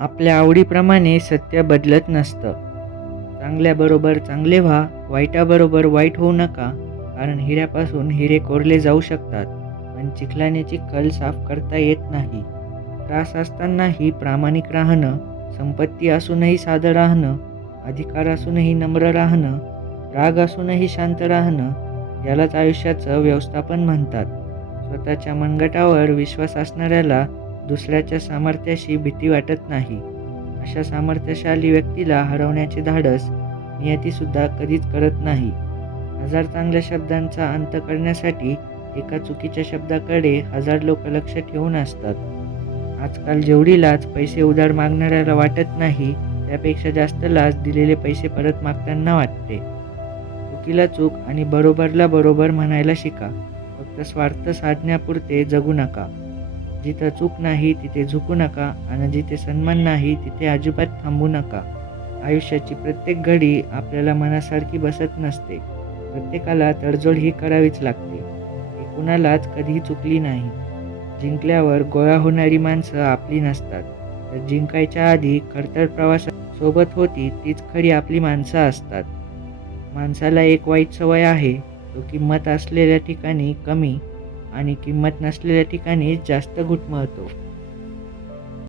आपल्या आवडीप्रमाणे सत्य बदलत नसतं. चांगल्याबरोबर चांगले व्हा वाईटाबरोबर वाईट होऊ नका कारण हिऱ्यापासून हिरे कोरले जाऊ शकतात पण चिखलाने चिखल साफ करता येत नाही. त्रास असतानाही प्रामाणिक राहणं संपत्ती असूनही साधं राहणं अधिकार असूनही नम्र राहणं राग असूनही शांत राहणं यालाच आयुष्याचं व्यवस्थापन म्हणतात. स्वतःच्या मनगटावर विश्वास असणाऱ्याला दुसऱ्याच्या सामर्थ्याशी भीती वाटत नाही. अशा सामर्थ्यशाली व्यक्तीला हरवण्याचे धाडस नियतीसुद्धा कधीच करत नाही. हजार चांगल्या शब्दांचा अंत करण्यासाठी एका चुकीच्या शब्दाकडे हजार लोक लक्ष ठेवून असतात. आजकाल जेवढी लाच पैसे उधार मागणाऱ्याला वाटत नाही त्यापेक्षा जास्त लाच दिलेले पैसे परत मागताना वाटते. चुकीला चूक आणि बरोबरला बरोबर म्हणायला शिका. फक्त स्वार्थ साधण्यापुरते जगू नका. जिथं चूक नाही तिथे झुकू नका आणि जिथे सन्मान नाही तिथे अजिबात थांबू नका. आयुष्याची प्रत्येक घडी आपल्याला मनासारखी बसत नसते. प्रत्येकाला तडजोड ही करावीच लागते. ही कुणालाच कधीही चुकली नाही. जिंकल्यावर गोळा होणारी माणसं आपली नसतात. तर जिंकायच्या आधी खडतर प्रवासात सोबत होती तीच खरी आपली माणसं असतात. माणसाला एक वाईट सवय आहे. तो किंमत असलेल्या ठिकाणी कमी आणि किंमत नसलेल्या ठिकाणी जास्त घुटमळतो.